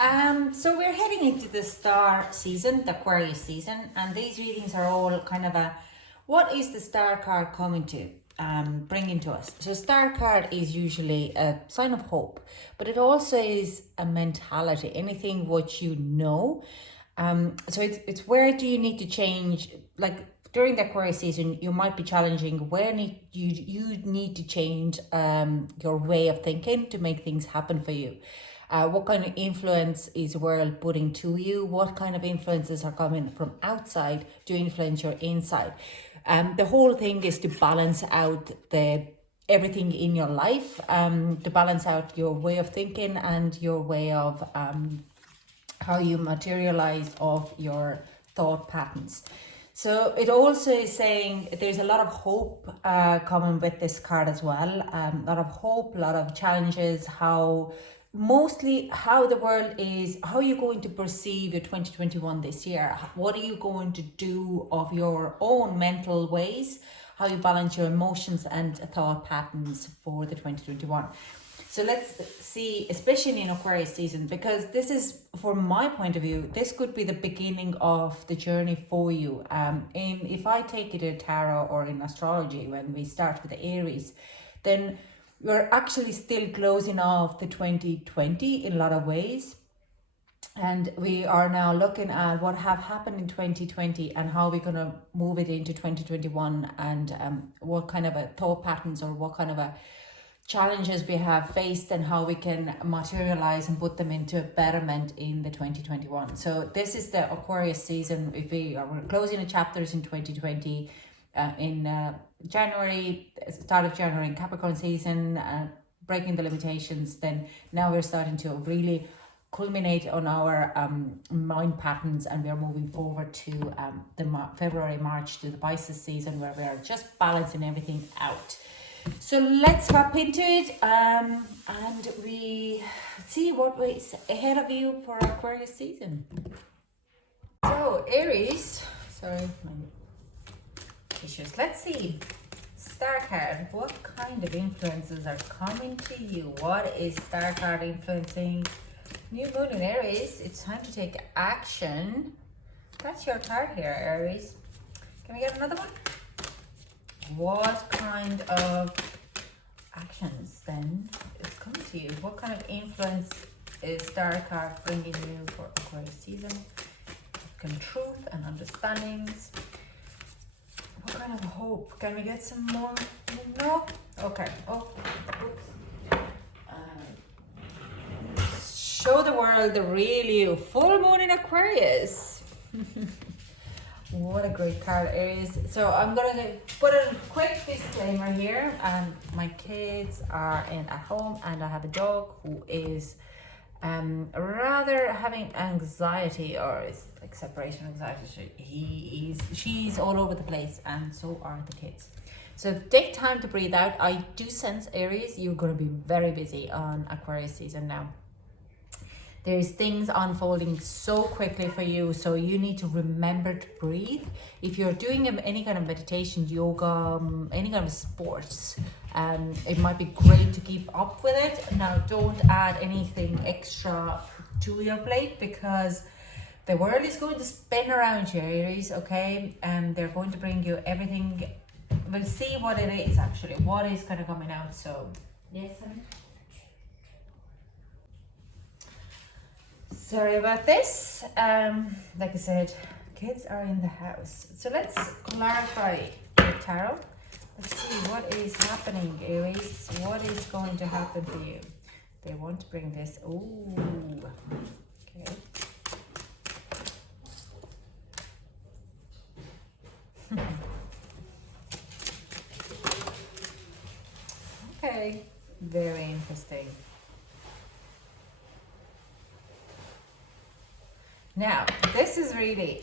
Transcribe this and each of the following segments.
So we're heading into the star season, the Aquarius season, and these readings are all kind of a, what is the star card coming to bringing to us? So star card is usually a sign of hope, but it also is a mentality, anything what you know. So it's where do you need to change, like during the Aquarius season, you might be challenging where you need to change your way of thinking to make things happen for you. What kind of influence is the world putting to you? What kind of influences are coming from outside to influence your inside? The whole thing is to balance out everything in your life, to balance out your way of thinking and your way of how you materialize of your thought patterns. So it also is saying there's a lot of hope coming with this card as well. A lot of hope, a lot of challenges, mostly how the world is, how you're going to perceive your 2021 this year. What are you going to do of your own mental ways? How you balance your emotions and thought patterns for the 2021. So let's see, especially in Aquarius season, because this is, from my point of view, this could be the beginning of the journey for you. If I take it in tarot or in astrology, when we start with the Aries, then we're actually still closing off the 2020 in a lot of ways. And we are now looking at what have happened in 2020 and how we're going to move it into 2021, and what kind of a thought patterns or what kind of a challenges we have faced and how we can materialize and put them into betterment in the 2021. So this is the Aquarius season. If we're closing the chapters in 2020 in January, start of January in Capricorn season, breaking the limitations, then now we're starting to really culminate on our mind patterns, and we're moving forward to the February, March to the Pisces season, where we are just balancing everything out. So let's hop into it and we see what is ahead of you for Aquarius season. So Aries, sorry, my issues. Let's see. Star card, what kind of influences are coming to you? What is Star card influencing? New moon in Aries, it's time to take action. That's your card here, Aries. Can we get another one? What kind of actions then is coming to you? What kind of influence is Star card bringing you for Aquarius season? Truth and understandings. What kind of hope? Can we get some more? No? Okay. Oh, oops. Show the world the real you. Full moon in Aquarius. What a great card it is. So I'm going to put a quick disclaimer here. My kids are at home, and I have a dog who is rather having anxiety, or it's like separation anxiety. She's all over the place, and so are the kids. So take time to breathe out. I do sense, Aries, you're going to be very busy on Aquarius season now. There's things unfolding so quickly for you, so you need to remember to breathe. If you're doing any kind of meditation, yoga, any kind of sports, it might be great to keep up with it. Now, don't add anything extra to your plate, because the world is going to spin around you, Aries, okay? And they're going to bring you everything. We'll see what it is actually, what is kind of coming out. So, yes, honey? Sorry about this. Like I said, kids are in the house. So let's clarify the tarot. Let's see what is happening, Aries. What is going to happen for you? They want to bring this. Ooh. Okay. Okay. Very interesting. Now, this is really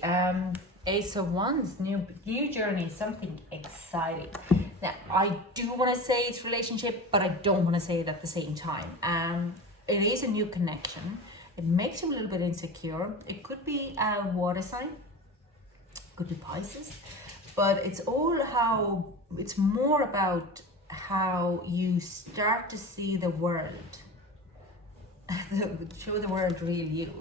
Ace of Wands, new journey, something exciting. Now, I do want to say it's relationship, but I don't want to say it at the same time. It is a new connection. It makes you a little bit insecure. It could be a water sign, could be Pisces, but it's more about how you start to see the world show the world real you,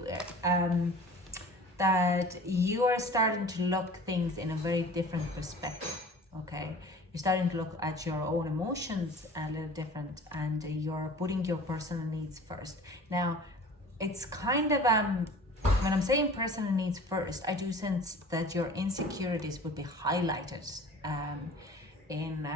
that you are starting to look things in a very different perspective, okay? You're starting to look at your own emotions a little different, and you're putting your personal needs first. Now, it's kind of, when I'm saying personal needs first, I do sense that your insecurities would be highlighted in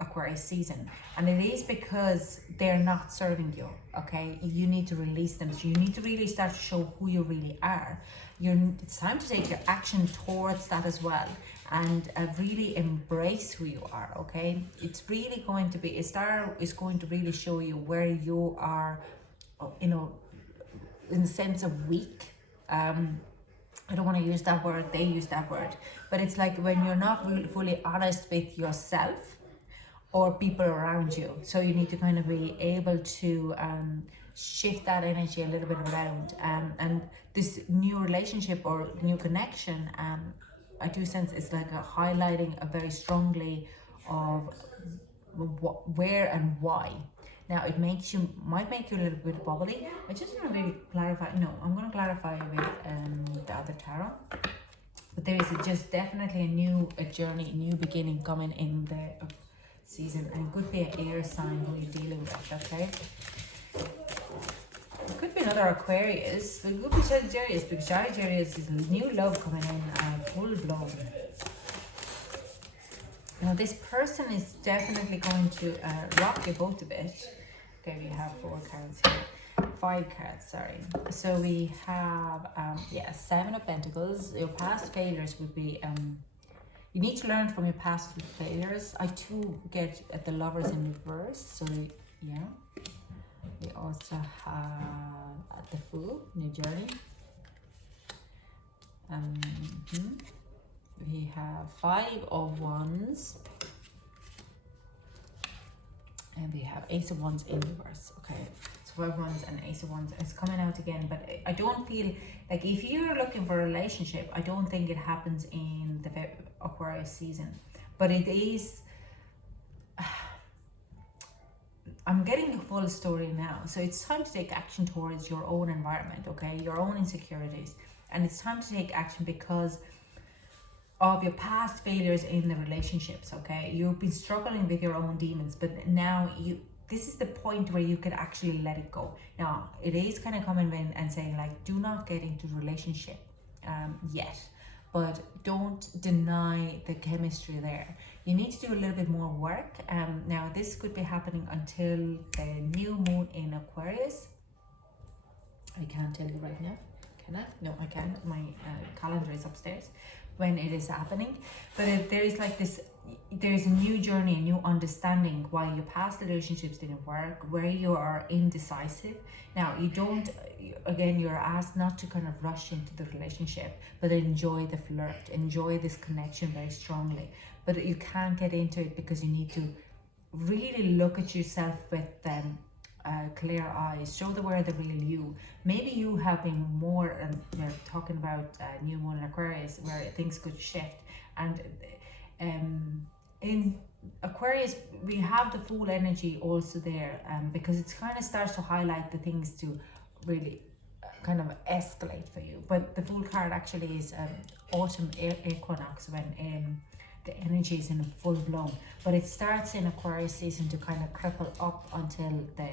Aquarius season, and it is because they're not serving you, okay? You need to release them. So you need to really start to show who you really are. It's time to take your action towards that as well, and really embrace who you are, okay? It's really going to be, a star is going to really show you where you are, you know, in the sense of weak. I don't want to use that word, they use that word, but it's like when you're not really fully honest with yourself or people around you. So you need to kind of be able to shift that energy a little bit around. And this new relationship or new connection, I do sense it's like a highlighting a very strongly of where and why. Now it might make you a little bit bubbly. I just want to really clarify. No, I'm going to clarify with the other tarot. But there is just definitely a journey, a new beginning coming in the season, and it could be an air sign who you're dealing with, okay? It could be another Aquarius, it could be Sagittarius, because Sagittarius is new love coming in full blown. Now this person is definitely going to rock your boat a bit. Okay, we have 4 cards here. 5 cards, sorry. So we have, 7 of Pentacles. Your past failures would be, you need to learn from your past failures. I too get at the Lovers in reverse, so yeah. We also have at the Fool, new journey. We have 5 of Wands. And we have Ace of Wands in reverse, okay? So 5 of Wands and Ace of Wands is coming out again, but I don't feel like if you're looking for a relationship, I don't think it happens in the Aquarius season, but it is. I'm getting the full story now, so it's time to take action towards your own environment, okay? Your own insecurities, and it's time to take action because of your past failures in the relationships, okay? You've been struggling with your own demons, but now this is the point where you could actually let it go. Now, it is kind of coming in and saying, like, do not get into the relationship yet, but don't deny the chemistry there. You need to do a little bit more work. Now, this could be happening until the new moon in Aquarius. I can't tell you right now. Can I? No, I can't. My calendar is upstairs when it is happening. But there is like this, there is a new journey, a new understanding why your past relationships didn't work, where you are indecisive. Now, you're asked not to kind of rush into the relationship, but enjoy the flirt, enjoy this connection very strongly. But you can't get into it because you need to really look at yourself with clear eyes, show the world the real you. Maybe you have been more, and we're talking about new moon in Aquarius where things could shift, and in Aquarius we have the Fool energy also there, because it kind of starts to highlight the things to really kind of escalate for you. But the Fool card actually is autumn equinox, when the energy is in full blown, but it starts in Aquarius season to kind of cripple up until the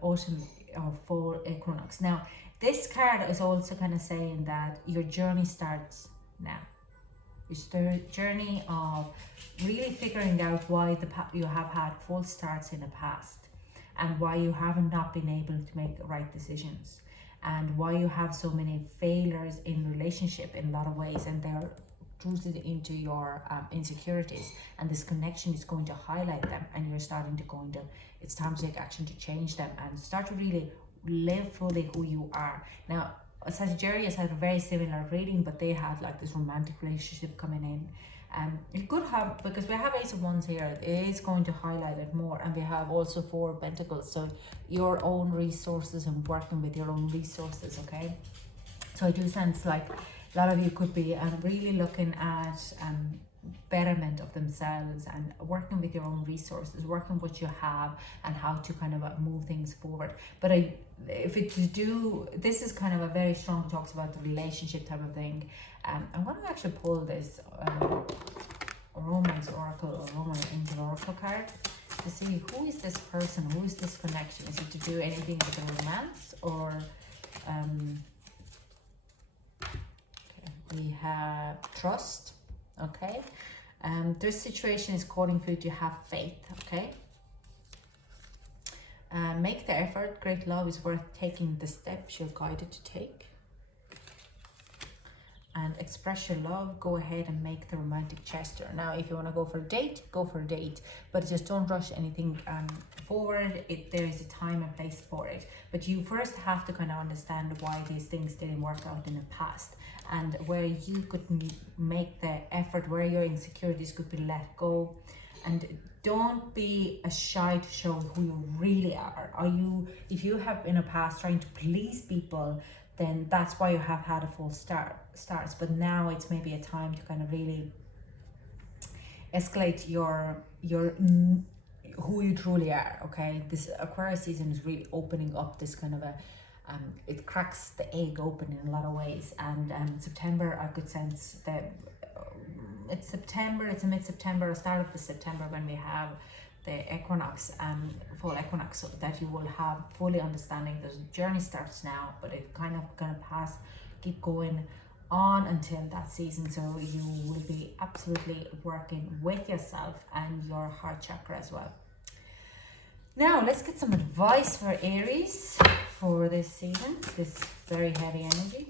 autumn or fall equinox. Now, this card is also kind of saying that your journey starts now. Your journey of really figuring out why you have had false starts in the past, and why you haven't not been able to make right decisions, and why you have so many failures in relationship in a lot of ways, and they're rooted into your insecurities, and this connection is going to highlight them, and you're starting to it's time to take action to change them and start to really live fully who you are. Now, Sagittarius had a very similar reading, but they had like this romantic relationship coming in. It could have, because we have Ace of Wands here, it is going to highlight it more, and we have also 4 Pentacles, so your own resources and working with your own resources, okay? So I do sense like a lot of you could be really looking at betterment of themselves and working with your own resources, working what you have and how to kind of move things forward. But if it's to do, this is kind of a very strong talks about the relationship type of thing. I'm going to actually pull this Romance Oracle or Roman Angel Oracle card to see who is this person, who is this connection. Is it to do anything with the romance or we have trust, okay? This situation is calling for you to have faith, okay? Make the effort. Great love is worth taking the steps you're guided to take. And express your love. Go ahead and make the romantic gesture. Now, if you want to go for a date, go for a date. But just don't rush anything forward. There is a time and place for it. But you first have to kind of understand why these things didn't work out in the past. And where you could make the effort, where your insecurities could be let go. And don't be shy to show who you really are. If you have in the past trying to please people, then that's why you have had a false starts. But now it's maybe a time to kind of really escalate your who you truly are, okay? This Aquarius season is really opening up this kind of a it cracks the egg open in a lot of ways. And September, I could sense that it's September, it's a mid-September or start of the September when we have the equinox, fall equinox, so that you will have fully understanding. The journey starts now, but it kind of gonna pass, keep going on until that season. So you will be absolutely working with yourself and your heart chakra as well. Now let's get some advice for Aries for this season, this very heavy energy.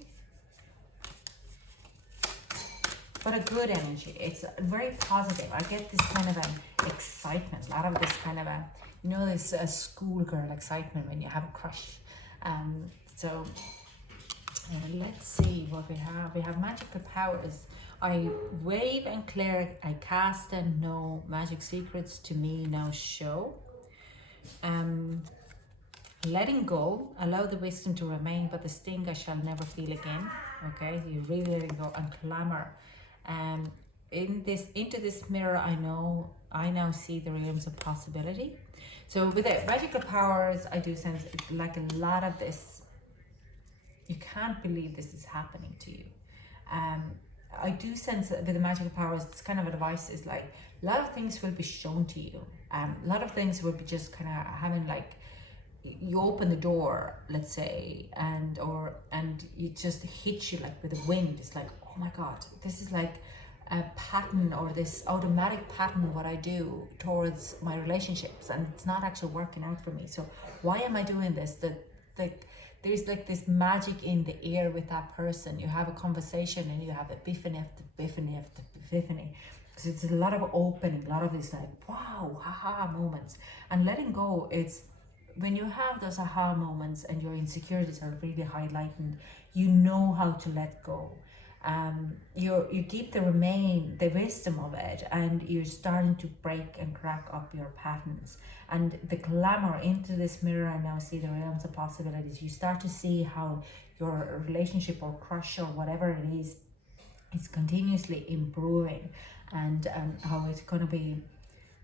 But a good energy. It's very positive. I get this kind of an excitement, a lot of this kind of a, you know, this schoolgirl excitement when you have a crush. So let's see what we have. We have magical powers. I wave and clear, I cast and know magic secrets to me now show. Letting go, allow the wisdom to remain, but the sting I shall never feel again. Okay, you really letting go. And clamor. Into this mirror, I now see the realms of possibility. So with the magical powers, I do sense it's like a lot of this, you can't believe this is happening to you. I do sense that with the magical powers, this kind of advice is like a lot of things will be shown to you. A lot of things will be just kind of having like, you open the door, let's say, and it just hits you like with a wind. It's like, oh my God, this is like a pattern, or this automatic pattern what I do towards my relationships, and it's not actually working out for me. So why am I doing this? There's like this magic in the air with that person. You have a conversation and you have epiphany after epiphany after epiphany. So it's a lot of opening, a lot of this like, wow, haha moments. And letting go, it's when you have those aha moments and your insecurities are really highlighted, you know how to let go. You keep the wisdom of it, and you're starting to break and crack up your patterns. And the glamour into this mirror, I now see the realms of possibilities. You start to see how your relationship or crush or whatever it is continuously improving, and how it's going to be,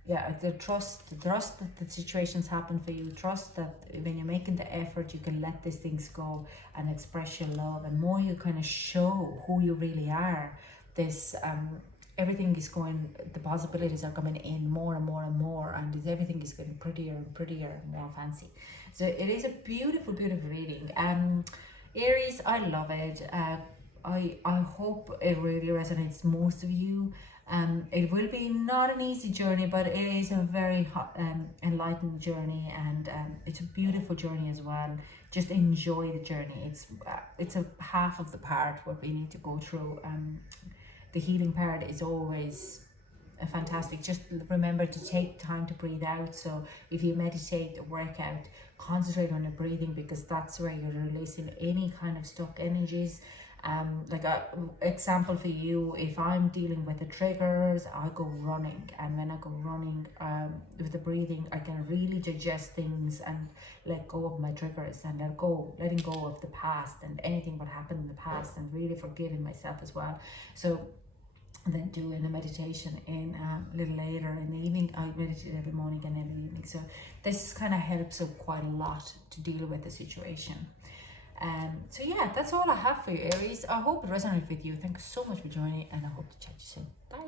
yeah, the trust that the situations happen for you. Trust that when you're making the effort, you can let these things go and express your love. And more you kind of show who you really are, this everything is going, the possibilities are coming in more and more and more, and everything is getting prettier and prettier and more fancy. So it is a beautiful, beautiful reading. Aries, I love it. I hope it really resonates most of you. It will be not an easy journey, but it is a very enlightened journey, and it's a beautiful journey as well. Just enjoy the journey. It's a half of the part what we need to go through. The healing part is always fantastic. Just remember to take time to breathe out. So if you meditate or work out, concentrate on your breathing, because that's where you're releasing any kind of stuck energies. Like a example for you, if I'm dealing with the triggers, I go running, and when I go running with the breathing, I can really digest things and let go of my triggers, and letting go of the past and anything what happened in the past, and really forgiving myself as well. So and then doing the meditation in a little later in the evening. I meditate every morning and every evening, so this kind of helps up quite a lot to deal with the situation. So yeah, that's all I have for you, Aries. I hope it resonated with you. Thank you so much for joining, and I hope to chat to you soon. Bye.